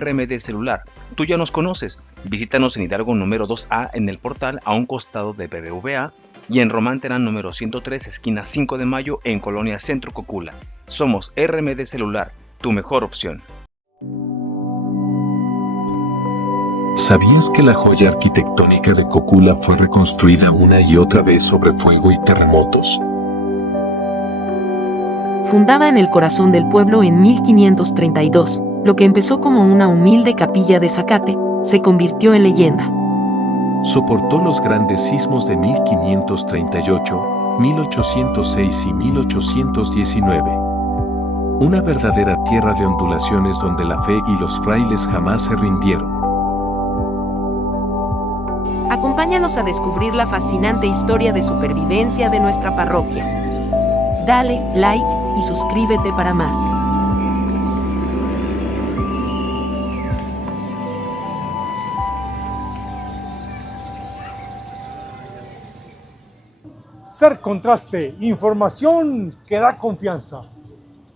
RMD Celular. Tú ya nos conoces. Visítanos en Hidalgo número 2A en el portal a un costado de BBVA y en Román Terán número 103, esquina 5 de Mayo en Colonia Centro Cocula. Somos RMD Celular, tu mejor opción. ¿Sabías que la joya arquitectónica de Cocula fue reconstruida una y otra vez sobre fuego y terremotos? Fundada en el corazón del pueblo en 1532, lo que empezó como una humilde capilla de zacate, se convirtió en leyenda. Soportó los grandes sismos de 1538, 1806 y 1819. Una verdadera tierra de ondulaciones donde la fe y los frailes jamás se rindieron. Acompáñanos a descubrir la fascinante historia de supervivencia de nuestra parroquia. Dale like y suscríbete para más. Ser Contraste, información que da confianza.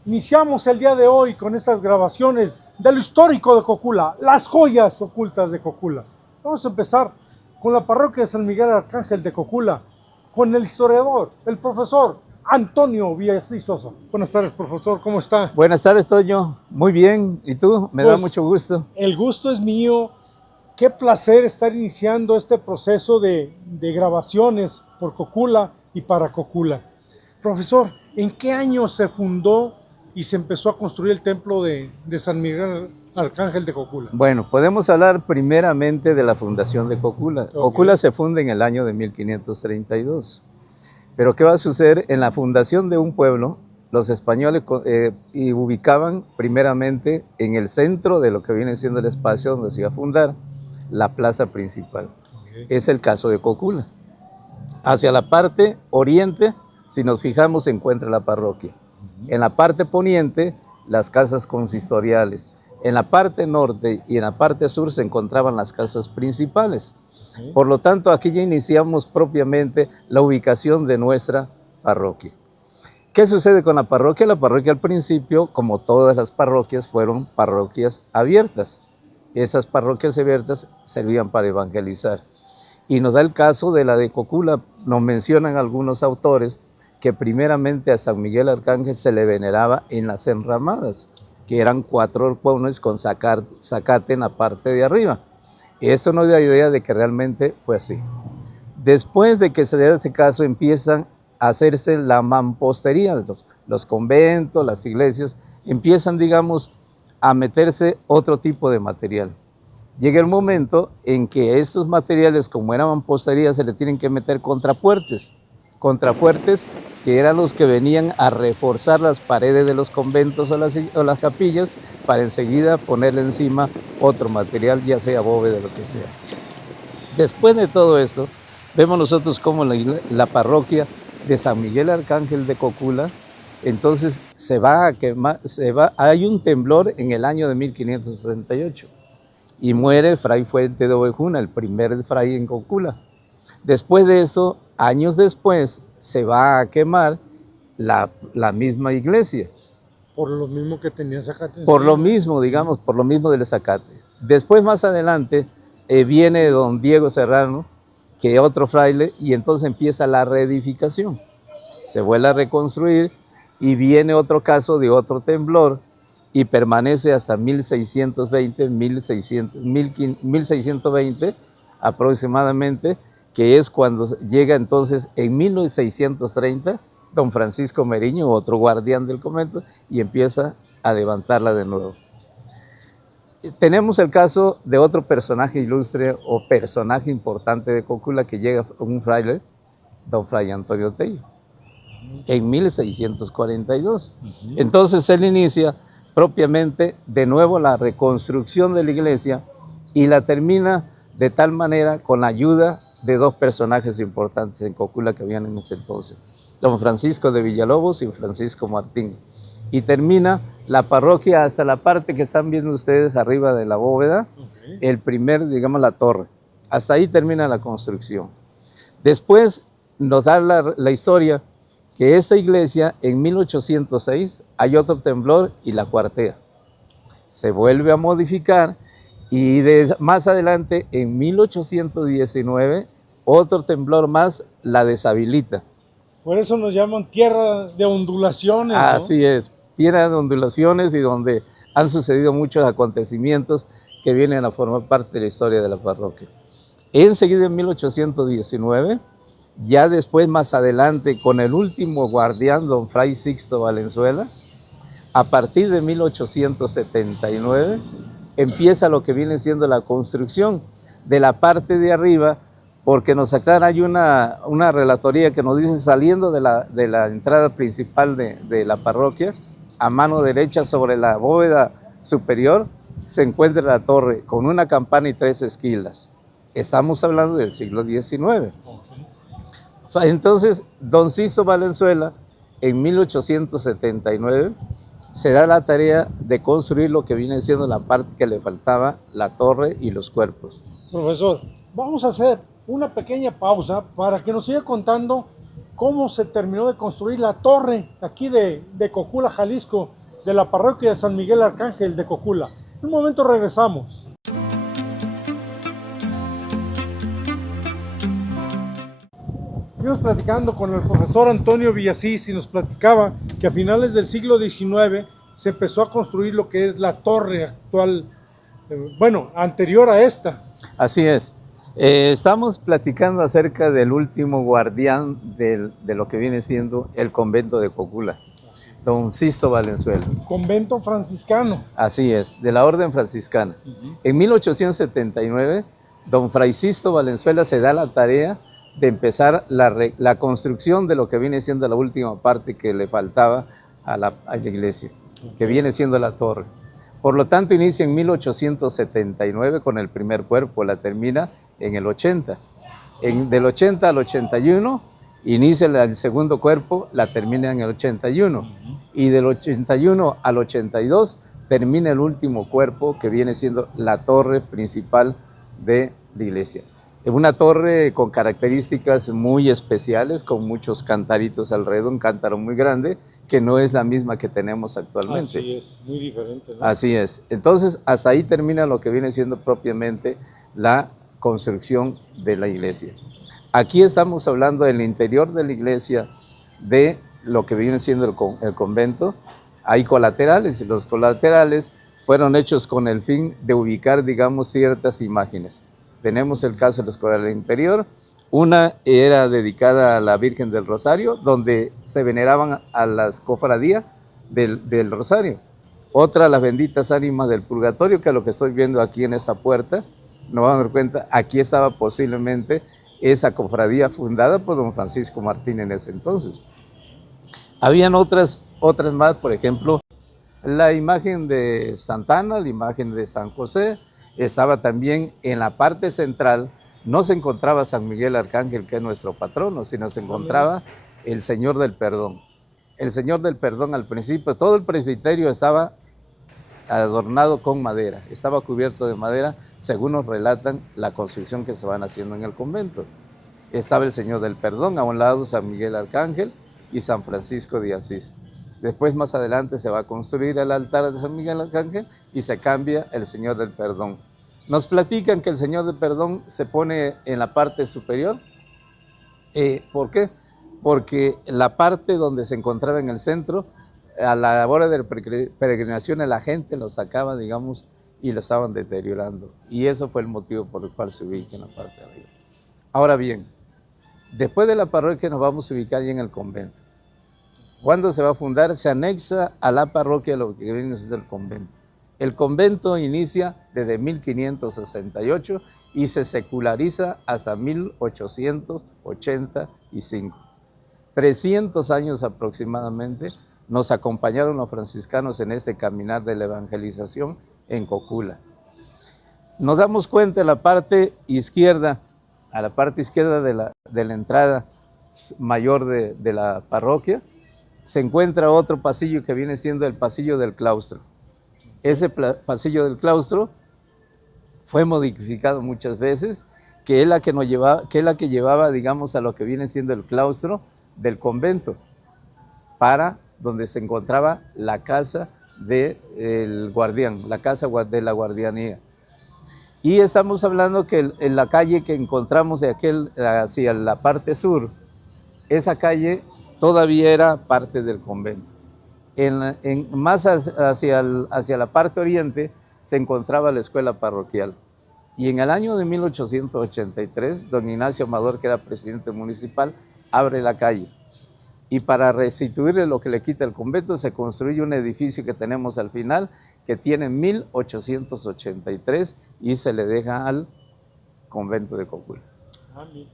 Iniciamos el día de hoy con estas grabaciones de lo histórico de Cocula, las joyas ocultas de Cocula. Vamos a empezar con la parroquia de San Miguel Arcángel de Cocula, con el historiador, el profesor Antonio Villasís Sosa. Buenas tardes, profesor, ¿cómo está? Buenas tardes, Toño. Muy bien. ¿Y tú? Me da mucho gusto. El gusto es mío. Qué placer estar iniciando este proceso de grabaciones por Cocula y para Cocula. Profesor, ¿en qué año se fundó y se empezó a construir el templo de San Miguel Arcángel de Cocula? Bueno, podemos hablar primeramente de la fundación de Cocula. Okay. Cocula se funda en el año de 1532. Pero ¿qué va a suceder? En la fundación de un pueblo, los españoles ubicaban primeramente en el centro de lo que viene siendo el espacio donde se iba a fundar la plaza principal. Okay. Es el caso de Cocula. Hacia la parte oriente, si nos fijamos, se encuentra la parroquia. En la parte poniente, las casas consistoriales. En la parte norte y en la parte sur se encontraban las casas principales. Por lo tanto, aquí ya iniciamos propiamente la ubicación de nuestra parroquia. ¿Qué sucede con la parroquia? La parroquia al principio, como todas las parroquias, fueron parroquias abiertas. Estas parroquias abiertas servían para evangelizar. Y nos da el caso de la de Cocula. Nos mencionan algunos autores que primeramente a San Miguel Arcángel se le veneraba en las enramadas, que eran 4 arpones con zacate en la parte de arriba. Esto nos da idea de que realmente fue así. Después de que se da este caso, empiezan a hacerse la mampostería, los conventos, las iglesias, empiezan, digamos, a meterse otro tipo de material. Llega el momento en que estos materiales, como eran mampostería, se le tienen que meter contrafuertes que eran los que venían a reforzar las paredes de los conventos o las capillas para enseguida ponerle encima otro material, ya sea bóveda o lo que sea. Después de todo esto, vemos nosotros como la parroquia de San Miguel Arcángel de Cocula, entonces se va a quemar, hay un temblor en el año de 1568 y muere Fray Fuente de Ovejuna, el primer fray en Cocula. Después de eso, años después, se va a quemar la misma iglesia. Por lo mismo que tenía zacate. Por lo mismo, digamos, por lo mismo del zacate. Después, más adelante, viene don Diego Serrano, que es otro fraile, y entonces empieza la reedificación. Se vuelve a reconstruir y viene otro caso de otro temblor y permanece hasta 1620 aproximadamente, que es cuando llega entonces en 1630 don Francisco Meriño, otro guardián del convento, y empieza a levantarla de nuevo. Tenemos el caso de otro personaje ilustre o personaje importante de Cocula que llega un fraile, don Fray Antonio Tello, en 1642. Entonces él inicia propiamente de nuevo la reconstrucción de la iglesia y la termina de tal manera con la ayuda de 2 personajes importantes en Cocula que habían en ese entonces, don Francisco de Villalobos y Francisco Martín. Y termina la parroquia hasta la parte que están viendo ustedes arriba de la bóveda, el primer, digamos, la torre. Hasta ahí termina la construcción. Después nos da la historia que esta iglesia en 1806 hay otro temblor y la cuartea. se vuelve a modificar y más adelante, en 1819, otro temblor más la deshabilita. Por eso nos llaman tierra de ondulaciones, ¿no? Así es, tierra de ondulaciones y donde han sucedido muchos acontecimientos que vienen a formar parte de la historia de la parroquia. Enseguida, en 1819, ya después, más adelante, con el último guardián, don Fray Sixto Valenzuela, a partir de 1879, empieza lo que viene siendo la construcción de la parte de arriba, porque nos aclara, hay una relatoría que nos dice, saliendo de la entrada principal de la parroquia, a mano derecha sobre la bóveda superior, se encuentra la torre con una campana y 3 esquilas. Estamos hablando del siglo XIX. Entonces, don Sixto Valenzuela, en 1879, se da la tarea de construir lo que viene siendo la parte que le faltaba, la torre y los cuerpos. Profesor, vamos a hacer una pequeña pausa para que nos siga contando cómo se terminó de construir la torre aquí de Cocula, Jalisco, de la parroquia de San Miguel Arcángel de Cocula. En un momento regresamos. Estuvimos platicando con el profesor Antonio Villasís y nos platicaba que a finales del siglo XIX se empezó a construir lo que es la torre actual, anterior a esta. Así es. Estamos platicando acerca del último guardián de lo que viene siendo el convento de Cocula, don Sixto Valenzuela. Convento franciscano. Así es, de la orden franciscana. En 1879, don Fray Sixto Valenzuela se da la tarea de empezar la construcción de lo que viene siendo la última parte que le faltaba a la iglesia, que viene siendo la torre. Por lo tanto, inicia en 1879 con el primer cuerpo, la termina en el 80. Del 80 al 81 inicia el segundo cuerpo, la termina en el 81. Y del 81 al 82 termina el último cuerpo, que viene siendo la torre principal de la iglesia. Es una torre con características muy especiales, con muchos cantaritos alrededor, un cántaro muy grande, que no es la misma que tenemos actualmente. Así es, muy diferente, ¿no? Así es. Entonces, hasta ahí termina lo que viene siendo propiamente la construcción de la iglesia. Aquí estamos hablando del interior de la iglesia, de lo que viene siendo el convento. Hay colaterales, y los colaterales fueron hechos con el fin de ubicar, digamos, ciertas imágenes. Tenemos el caso de los colaterales interior. Una era dedicada a la Virgen del Rosario, donde se veneraban a las cofradías del Rosario. Otra, las benditas ánimas del purgatorio, que es lo que estoy viendo aquí en esta puerta. Nos vamos a dar cuenta, aquí estaba posiblemente esa cofradía fundada por don Francisco Martín en ese entonces. Habían otras más, por ejemplo, la imagen de Santa Ana, la imagen de San José. Estaba también en la parte central, no se encontraba San Miguel Arcángel, que es nuestro patrono, sino se encontraba el Señor del Perdón. El Señor del Perdón, al principio, todo el presbiterio estaba adornado con madera, estaba cubierto de madera, según nos relatan la construcción que se van haciendo en el convento. Estaba el Señor del Perdón, a un lado San Miguel Arcángel y San Francisco de Asís. Después, más adelante, se va a construir el altar de San Miguel Arcángel y se cambia el Señor del Perdón. Nos platican que el Señor del Perdón se pone en la parte superior. ¿Por qué? Porque la parte donde se encontraba en el centro, a la hora de peregrinaciones, la gente lo sacaba, digamos, y lo estaban deteriorando. Y eso fue el motivo por el cual se ubica en la parte de arriba. Ahora bien, después de la parroquia nos vamos a ubicar ya en el convento. ¿Cuándo se va a fundar? Se anexa a la parroquia lo que viene siendo el convento. El convento inicia desde 1568 y se seculariza hasta 1885. 300 años aproximadamente nos acompañaron los franciscanos en este caminar de la evangelización en Cocula. Nos damos cuenta en la parte izquierda, a la parte izquierda de la entrada mayor de la parroquia, se encuentra otro pasillo que viene siendo el pasillo del claustro. Ese pasillo del claustro fue modificado muchas veces, que es la que llevaba, digamos, a lo que viene siendo el claustro del convento, para donde se encontraba la casa del guardián, la casa de la guardianía. Y estamos hablando que en la calle que encontramos de hacia la parte sur, esa calle todavía era parte del convento. Más hacia la parte oriente se encontraba la escuela parroquial. Y en el año de 1883, don Ignacio Amador, que era presidente municipal, abre la calle. Y para restituirle lo que le quita el convento, se construye un edificio que tenemos al final, que tiene 1883 y se le deja al convento de Cocula. Amén.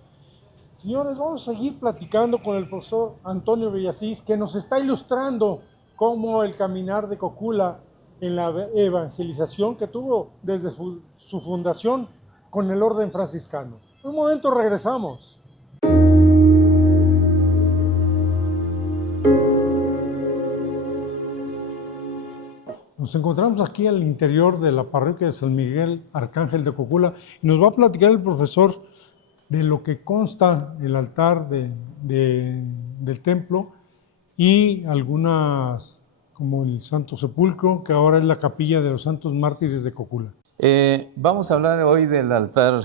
Señores, vamos a seguir platicando con el profesor Antonio Villasís, que nos está ilustrando cómo el caminar de Cocula en la evangelización que tuvo desde su fundación con el orden franciscano. En un momento regresamos. Nos encontramos aquí al interior de la parroquia de San Miguel Arcángel de Cocula y nos va a platicar el profesor de lo que consta el altar del templo y algunas, como el Santo Sepulcro, que ahora es la capilla de los Santos Mártires de Cocula. Vamos a hablar hoy del altar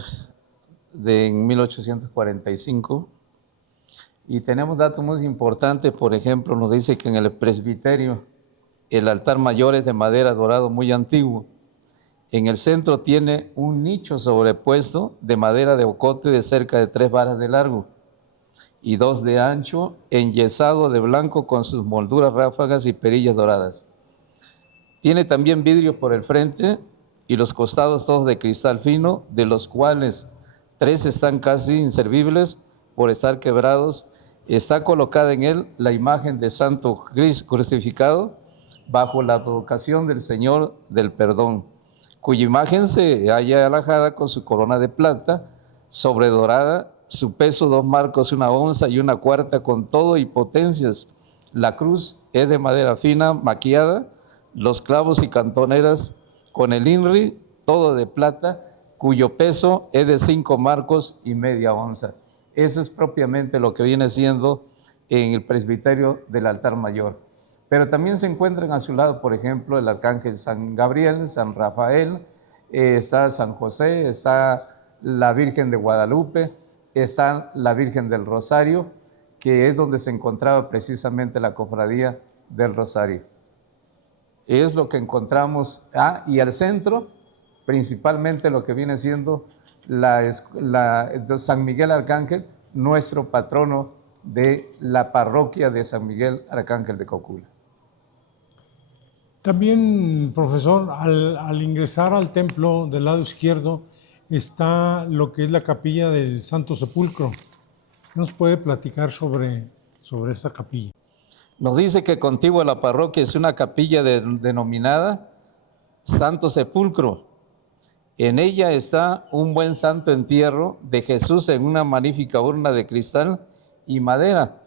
de 1845 y tenemos datos muy importantes. Por ejemplo, nos dice que en el presbiterio el altar mayor es de madera dorado muy antiguo. En el centro tiene un nicho sobrepuesto de madera de ocote de cerca de 3 varas de largo y 2 de ancho, enyesado de blanco con sus molduras ráfagas y perillas doradas. Tiene también vidrios por el frente y los costados todos de cristal fino, de los cuales 3 están casi inservibles por estar quebrados. Está colocada en él la imagen de Santo Cristo crucificado bajo la advocación del Señor del Perdón, cuya imagen se halla alajada con su corona de plata, sobredorada, su peso 2 marcos, 1 onza y 1/4 con todo y potencias. La cruz es de madera fina, maquillada, los clavos y cantoneras con el INRI, todo de plata, cuyo peso es de 5 marcos y media onza. Eso es propiamente lo que viene siendo en el presbiterio del altar mayor. Pero también se encuentran a su lado, por ejemplo, el arcángel San Gabriel, San Rafael, está San José, está la Virgen de Guadalupe, está la Virgen del Rosario, que es donde se encontraba precisamente la cofradía del Rosario. Es lo que encontramos. Y al centro, principalmente lo que viene siendo San Miguel Arcángel, nuestro patrono de la parroquia de San Miguel Arcángel de Cocula. También, profesor, al ingresar al templo del lado izquierdo está lo que es la capilla del Santo Sepulcro. ¿Qué nos puede platicar sobre esta capilla? Nos dice que contigua a la parroquia es una capilla denominada Santo Sepulcro. En ella está un buen santo entierro de Jesús en una magnífica urna de cristal y madera.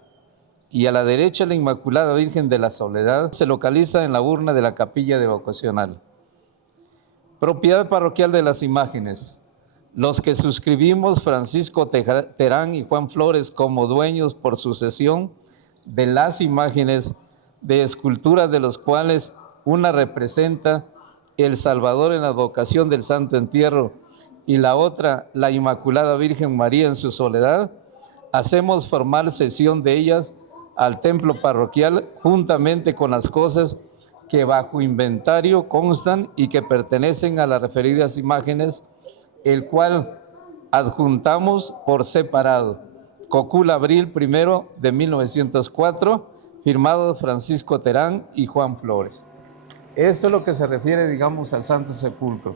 Y a la derecha la Inmaculada Virgen de la Soledad se localiza en la urna de la capilla devocional. Propiedad parroquial de las imágenes. Los que suscribimos Francisco Terán y Juan Flores como dueños por sucesión de las imágenes de esculturas, de los cuales una representa el Salvador en la advocación del Santo Entierro y la otra la Inmaculada Virgen María en su soledad, hacemos formal cesión de ellas al templo parroquial juntamente con las cosas que bajo inventario constan y que pertenecen a las referidas imágenes, el cual adjuntamos por separado. Cocula, abril 1 de 1904, firmado Francisco Terán y Juan Flores. Esto es lo que se refiere, digamos, al Santo Sepulcro.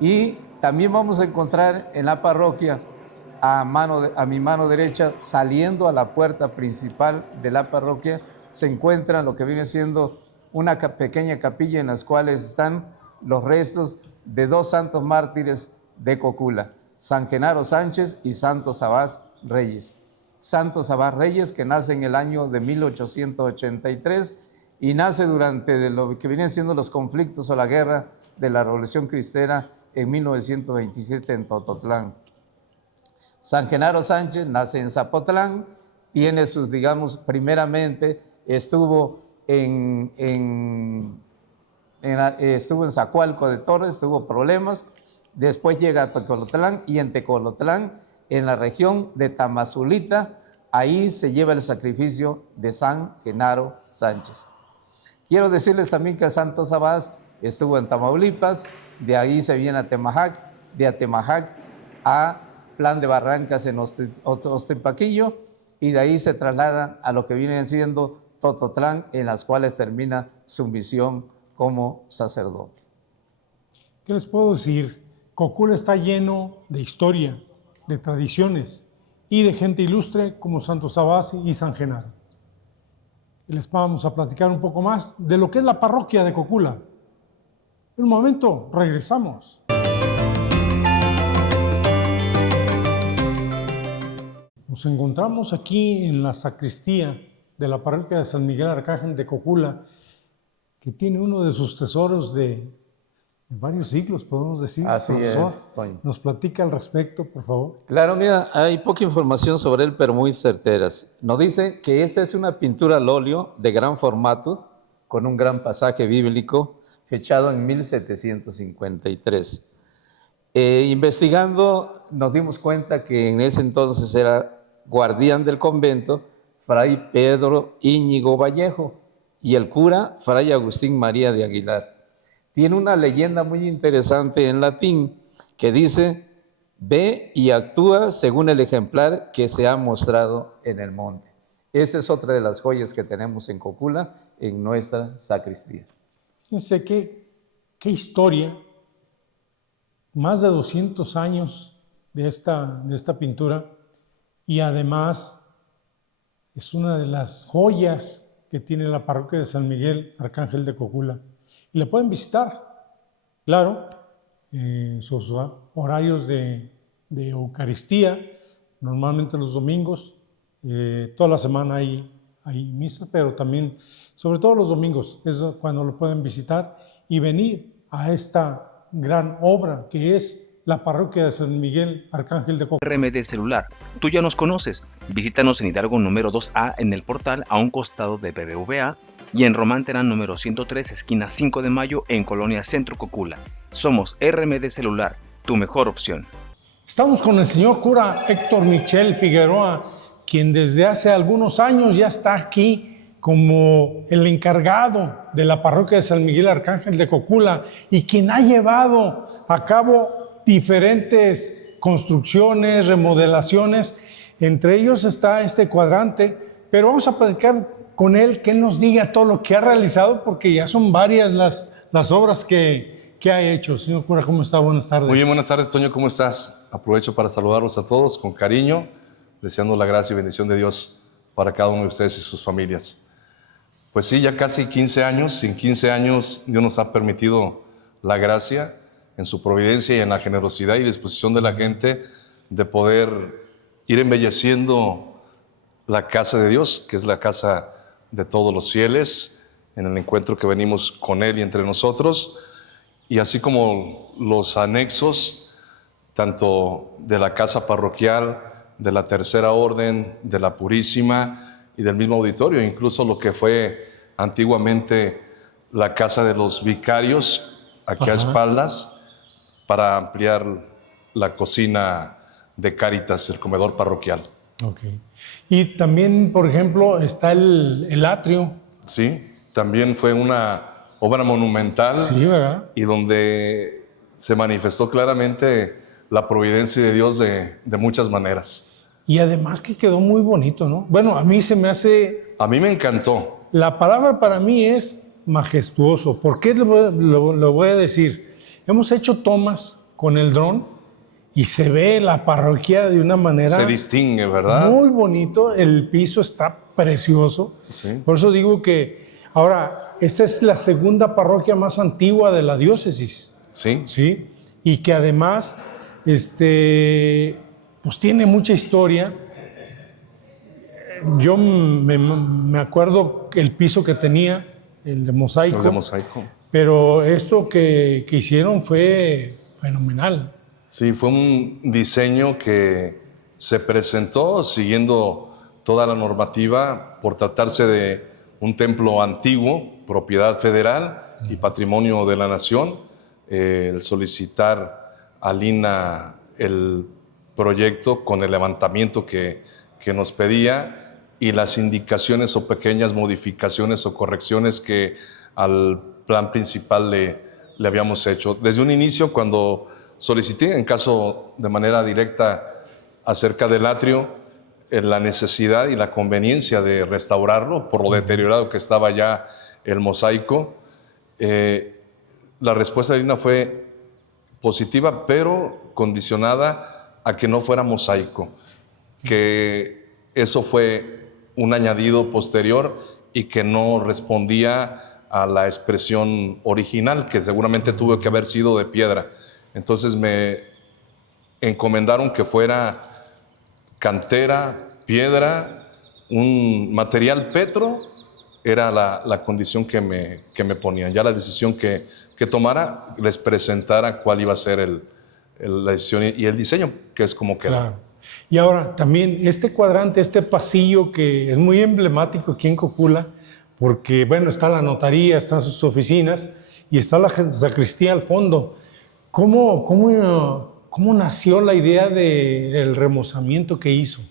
Y también vamos a encontrar en la parroquia, a mi mano derecha, saliendo a la puerta principal de la parroquia, se encuentra lo que viene siendo una pequeña capilla en las cuales están los restos de 2 santos mártires de Cocula, San Genaro Sánchez y Santo Sabás Reyes. Santo Sabás Reyes, que nace en el año de 1883 y nace durante lo que vienen siendo los conflictos o la guerra de la Revolución Cristera en 1927 en Tototlán. San Genaro Sánchez nace en Zapotlán, tiene sus, digamos, primeramente estuvo en estuvo en Zacualco de Torres, tuvo problemas, después llega a Tecolotlán y en Tecolotlán, en la región de Tamazulita, ahí se lleva el sacrificio de San Genaro Sánchez. Quiero decirles también que Santo Sabás estuvo en Tamaulipas, de ahí se viene a Temajac, de Atemajac a Plan de Barrancas en Ostepaquillo, y de ahí se traslada a lo que viene siendo Tototlán, en las cuales termina su misión como sacerdote. ¿Qué les puedo decir? Cocula está lleno de historia, de tradiciones y de gente ilustre como Santo Sabás y San Genaro. Les vamos a platicar un poco más de lo que es la parroquia de Cocula. En un momento, regresamos. Nos encontramos aquí en la sacristía de la parroquia de San Miguel Arcángel de Cocula, que tiene uno de sus tesoros de varios siglos, podemos decir. Así profesor. es, Toño. ¿Nos platica al respecto, por favor? Claro, mira, hay poca información sobre él, pero muy certeras. Nos dice que esta es una pintura al óleo de gran formato, con un gran pasaje bíblico, fechado en 1753. Investigando, nos dimos cuenta que en ese entonces era guardián del convento Fray Pedro Íñigo Vallejo y el cura Fray Agustín María de Aguilar. Tiene una leyenda muy interesante en latín que dice: ve y actúa según el ejemplar que se ha mostrado en el monte. Esta es otra de las joyas que tenemos en Cocula, en nuestra sacristía. Fíjense qué historia, más de 200 años de esta pintura, y además es una de las joyas que tiene la parroquia de San Miguel Arcángel de Cocula. Y la pueden visitar, claro, sus horarios de Eucaristía, normalmente los domingos, toda la semana hay misas, pero también, sobre todo los domingos, es cuando lo pueden visitar y venir a esta gran obra que es la parroquia de San Miguel Arcángel de Cocula. RMD Celular, tú ya nos conoces. Visítanos en Hidalgo número 2A en el portal a un costado de BBVA y en Román Terán número 103, esquina 5 de Mayo en Colonia Centro Cocula. Somos RMD Celular, tu mejor opción. Estamos con el señor cura Héctor Michel Figueroa, quien desde hace algunos años ya está aquí como el encargado de la parroquia de San Miguel Arcángel de Cocula y quien ha llevado a cabo diferentes construcciones, remodelaciones. Entre ellos está este cuadrante, pero vamos a platicar con él, que él nos diga todo lo que ha realizado, porque ya son varias las obras que ha hecho. Señor cura, ¿cómo está? Buenas tardes. Muy bien, buenas tardes, Toño, ¿cómo estás? Aprovecho para saludarlos a todos con cariño, deseando la gracia y bendición de Dios para cada uno de ustedes y sus familias. Pues sí, ya casi 15 años, en 15 años Dios nos ha permitido la gracia en su providencia y en la generosidad y disposición de la gente de poder ir embelleciendo la casa de Dios, que es la casa de todos los fieles, en el encuentro que venimos con Él y entre nosotros, y así como los anexos, tanto de la casa parroquial, de la Tercera Orden, de la Purísima y del mismo auditorio, incluso lo que fue antiguamente la casa de los vicarios, aquí a espaldas, para ampliar la cocina de Cáritas, el comedor parroquial. Okay. Y también, por ejemplo, está el atrio. Sí, también fue una obra monumental. Sí, ¿verdad? Y donde se manifestó claramente la providencia de Dios de muchas maneras. Y además que quedó muy bonito, ¿no? Bueno, a mí se me hace... A mí me encantó. La palabra para mí es majestuoso. ¿Por qué lo voy a decir? Hemos hecho tomas con el dron y se ve la parroquia de una manera... Se distingue, ¿verdad? Muy bonito. El piso está precioso. Sí. Por eso digo que... Ahora, esta es la segunda parroquia más antigua de la diócesis. Sí. ¿Sí? Y que además, pues tiene mucha historia. Yo me acuerdo el piso que tenía, el de mosaico. El de mosaico. Pero esto que hicieron fue fenomenal. Sí, fue un diseño que se presentó siguiendo toda la normativa por tratarse de un templo antiguo, propiedad federal y patrimonio de la nación. El solicitar al INAH el proyecto con el levantamiento que nos pedía y las indicaciones o pequeñas modificaciones o correcciones que al plan principal le habíamos hecho. Desde un inicio, cuando solicité, en caso de manera directa, acerca del atrio, la necesidad y la conveniencia de restaurarlo por lo deteriorado que estaba ya el mosaico, la respuesta de INAH fue positiva, pero condicionada a que no fuera mosaico, que eso fue un añadido posterior y que no respondía a la expresión original, que seguramente tuvo que haber sido de piedra. Entonces me encomendaron que fuera cantera, piedra, un material petro, era la condición que me ponían. Ya la decisión que tomara, les presentara cuál iba a ser la decisión y el diseño, que es como quedó. Claro. Y ahora también este cuadrante, este pasillo que es muy emblemático aquí en Cocula, porque bueno, está la notaría, están sus oficinas y está la sacristía al fondo. ¿Cómo nació la idea del remozamiento que hizo?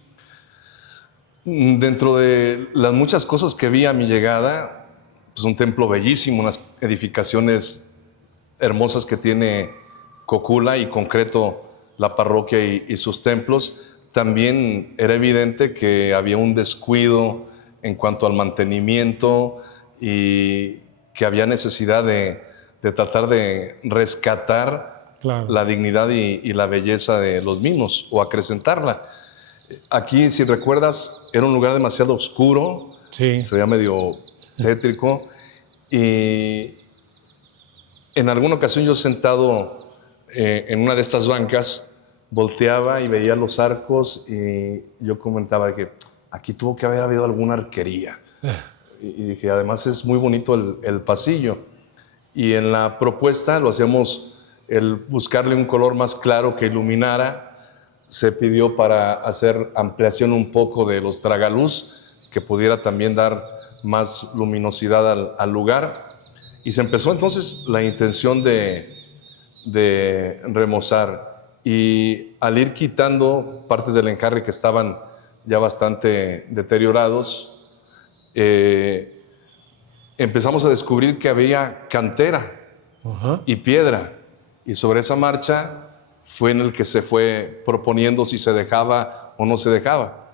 Dentro de las muchas cosas que vi a mi llegada, pues un templo bellísimo, unas edificaciones hermosas que tiene Cocula y concreto la parroquia y sus templos, también era evidente que había un descuido en cuanto al mantenimiento y que había necesidad de tratar de rescatar la dignidad y la belleza de los mismos o acrecentarla. Aquí, si recuerdas, era un lugar demasiado oscuro, sí. Se veía medio tétrico y en alguna ocasión yo sentado en una de estas bancas volteaba y veía los arcos y yo comentaba que aquí tuvo que haber habido alguna arquería. Y dije, además es muy bonito el pasillo. Y en la propuesta lo hacíamos el buscarle un color más claro que iluminara. Se pidió para hacer ampliación un poco de los tragaluz, que pudiera también dar más luminosidad al lugar. Y se empezó entonces la intención de remozar. Y al ir quitando partes del enjarre que estaban ya bastante deteriorados, empezamos a descubrir que había cantera y piedra. Y sobre esa marcha fue en el que se fue proponiendo si se dejaba o no se dejaba.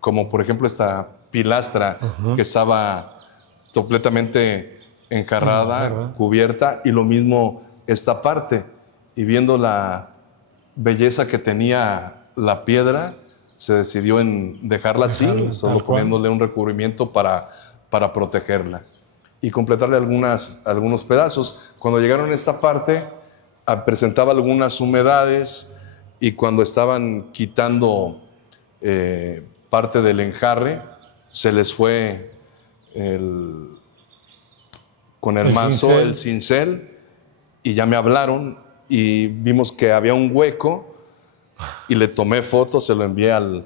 Como por ejemplo esta pilastra que estaba completamente enjarrada, cubierta, y lo mismo esta parte. Y viendo la belleza que tenía la piedra, se decidió en dejarla así, solo poniéndole un recubrimiento para protegerla y completarle algunos pedazos. Cuando llegaron a esta parte, presentaba algunas humedades y cuando estaban quitando parte del enjarre, se les fue con el mazo, el cincel, y ya me hablaron y vimos que había un hueco y le tomé fotos, se lo envié al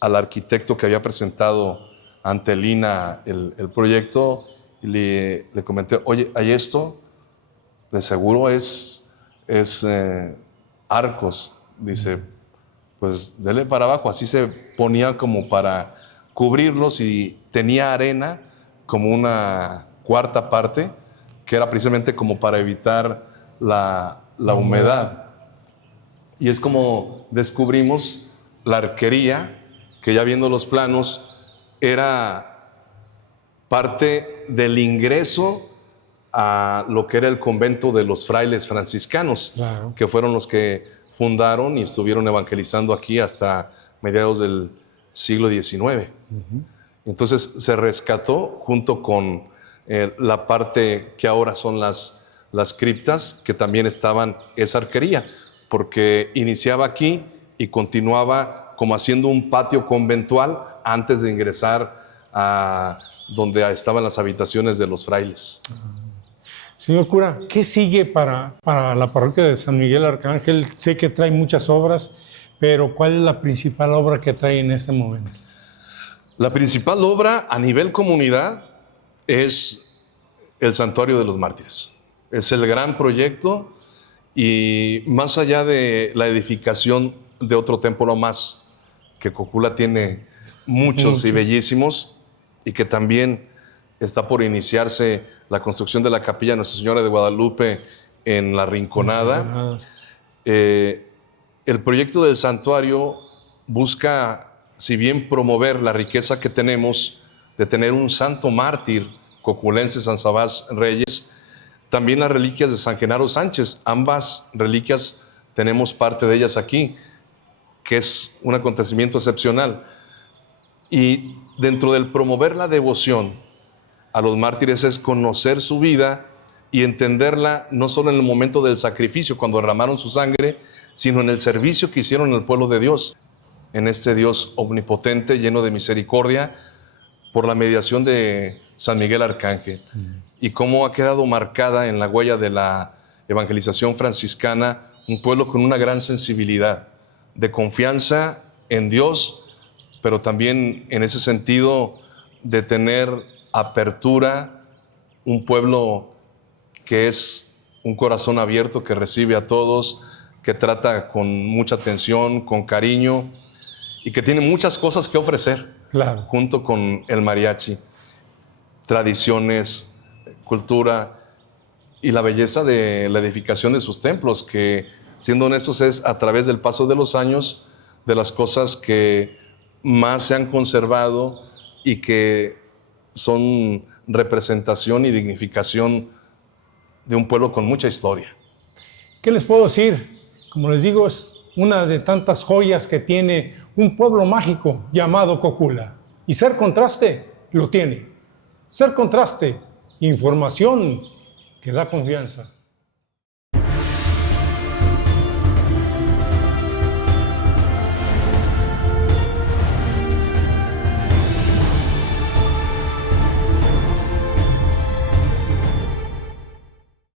arquitecto que había presentado ante el INAH el proyecto y le comenté, oye, ¿hay esto? De seguro es arcos. Dice, pues dele para abajo. Así se ponía como para cubrirlos y tenía arena como una cuarta parte, que era precisamente como para evitar la humedad. Y es como descubrimos la arquería, que ya viendo los planos, era parte del ingreso a lo que era el convento de los frailes franciscanos, que fueron los que fundaron y estuvieron evangelizando aquí hasta mediados del siglo XIX. Entonces se rescató junto con la parte que ahora son las criptas, que también estaban esa arquería, porque iniciaba aquí y continuaba como haciendo un patio conventual antes de ingresar a donde estaban las habitaciones de los frailes. Señor cura, ¿qué sigue para la parroquia de San Miguel Arcángel? Sé que trae muchas obras, pero ¿cuál es la principal obra que trae en este momento? La principal obra a nivel comunidad es el Santuario de los Mártires. Es el gran proyecto, y más allá de la edificación de otro templo más, que Cocula tiene muchos y bellísimos, y que también está por iniciarse la construcción de la capilla de Nuestra Señora de Guadalupe en La Rinconada. El proyecto del santuario busca, si bien promover la riqueza que tenemos de tener un santo mártir coculense, San Sabás Reyes, también las reliquias de San Genaro Sánchez. Ambas reliquias tenemos parte de ellas aquí, que es un acontecimiento excepcional. Y dentro del promover la devoción a los mártires es conocer su vida y entenderla no solo en el momento del sacrificio, cuando derramaron su sangre, sino en el servicio que hicieron al pueblo de Dios, en este Dios omnipotente, lleno de misericordia, por la mediación de San Miguel Arcángel. Y cómo ha quedado marcada en la huella de la evangelización franciscana un pueblo con una gran sensibilidad, de confianza en Dios, pero también en ese sentido de tener apertura, un pueblo que es un corazón abierto, que recibe a todos, que trata con mucha atención, con cariño, y que tiene muchas cosas que ofrecer, Claro. junto con el mariachi, tradiciones, cultura y la belleza de la edificación de sus templos, que, siendo honestos, es a través del paso de los años de las cosas que más se han conservado y que son representación y dignificación de un pueblo con mucha historia. ¿Qué les puedo decir? Como les digo, es una de tantas joyas que tiene un pueblo mágico llamado Cocula. Y Ser Contraste lo tiene. Ser Contraste, información que da confianza.